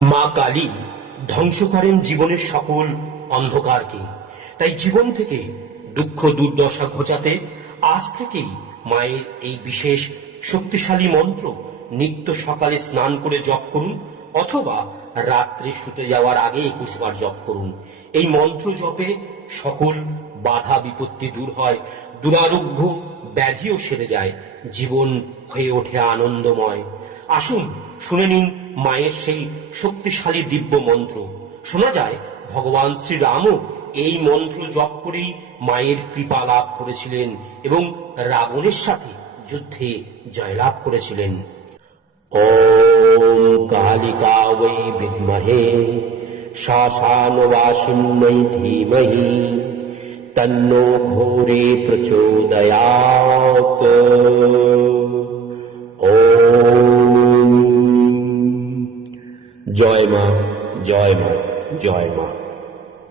মা কালী ধ্বংস করেন জীবনের সকল অন্ধকারকে। তাই জীবন থেকে দুঃখ দুর্দশা ঘোচাতে আজ থেকেই মায়ের এই বিশেষ শক্তিশালী মন্ত্র নিত্য সকালে স্নান করে জপ করুন, অথবা রাত্রে শুতে যাওয়ার আগে 21 বার জপ করুন। এই মন্ত্র জপে সকল বাধা বিপত্তি দূর হয়, দুরারোগ্য ব্যাধিও সেরে যায়, জীবন হয়ে ওঠে আনন্দময়। আসুন শুনে নিন মায়ের সেই শক্তিশালী দিব্য মন্ত্র। শোনা যায় ভগবান শ্রীরামও এই মন্ত্র জপ করেই মায়ের কৃপা লাভ করেছিলেন এবং রাবণের সাথে যুদ্ধে জয়লাভ করেছিলেন। ওম কালিকা বৈ বিদ্মহে শ্মশানবাসিন্যৈ ধীমহি তন্নো ঘোরে প্রচোদয়াৎ। ওম জয় মা, জয় মা, জয় মা।